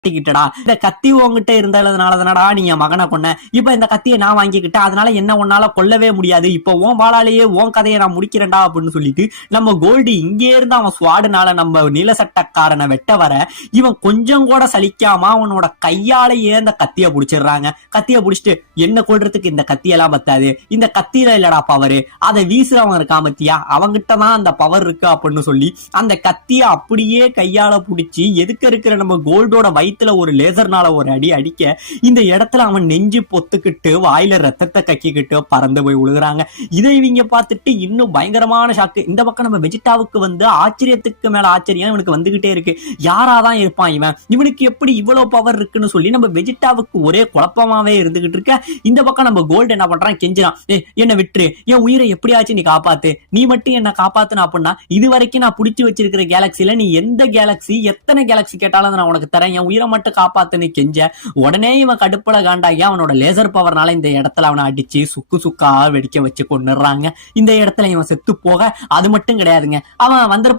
மாட்டிக்கிட்டடா, இந்த கத்தி உன்கிட்ட இருந்ததுனாலதானடா நீ என் மகனை கொன்ன. இப்ப இந்த கத்தியை நான் வாங்கிக்கிட்டேன், அதனால என்ன உன்னால கொல்லவே முடியாது. இப்ப உன் வாளாலேயே உன் கதையை நான் முடிக்கிறேன்டா அப்படின்னு சொல்லிட்டு நம்ம கோல்டு இங்கே இருந்து அவன் ஸ்வாடுனால நம்ம நீல சட்டக்காரனை வெட்ட வர இவன் கொஞ்சம் கூட சலிக்காம அவனோட கையாலேயே அந்த கத்திய புடிச்சிடுறாங்க. கத்திய புடிச்சிட்டு என்ன கொல்றதுக்கு இந்த கத்தியெல்லாம் பத்தாது, இந்த கத்தியில இல்லடா பவரு, அதை வீசுறவன் இருக்கான் பத்தியா, அவங்கிட்ட தான் அந்த பவர் இருக்கு அப்படின்னு சொல்லி அந்த கத்திய அப்படியே கையால புடிச்சு எதுக்கு இருக்கிற நம்ம கோல்டோட வயித்துல ஒரு லேசர்னால ஒரு அடி அடிக்க இந்த இடத்துல அவன் நெஞ்சு பொத்துக்கிட்டு வாயில ரத்தத்தை கக்கிக்கிட்டு பறந்து போய் விழுகுறாங்க. இதை இவங்க பார்த்துட்டு இன்னும் பயங்கரமான ஷாக்கு. இந்த பக்கம் நம்ம வெஜிடாவுக்கு வந்து ஆச்சரியத்துக்கு மேல ஆச்சரியம் இவனுக்கு வந்துகிட்டே இருக்கு. யாராதான் இருப்பான் இவன், இவனுக்கு எப்படி இவ்வளவு பவர் இருக்குன்னு சொல்லி நம்ம வெஜிடாவுக்கு ஒரே குழப்பமாவே இருந்துகிட்டு இருக்க. இந்த பக்கம் நம்ம கோல்டு என்ன பண்றான், கெஞ்சிரான், என்ன விட்டுரு, என் உயிரை எப்படியாச்சும் நீ காப்பாத்து, நீ மட்டும் என்ன காப்பாத்துன அப்படின்னா இது வரைக்கும் நான் புடிச்சு வச்சிருக்கிற கேலக்சில நீ எந்த கேலக்சி எத்தனை கேலக்சி கேட்டாலும் நான் உனக்கு தரேன், என் உயிரை மட்டும் காப்பாத்துன்னு கெஞ்ச உடனே இவன் கடுப்புல காண்டாகி அவனோட லேசர் பவர்னால இந்த இடத்துல அவனை அடிச்சு சுக்கு சுக்கா வெடிக்க வச்சு கொண்டுறாங்க. இந்த இடத்துல இவன் செத்து போக அது மட்டும் கிடையாதுங்க, அவன் வந்து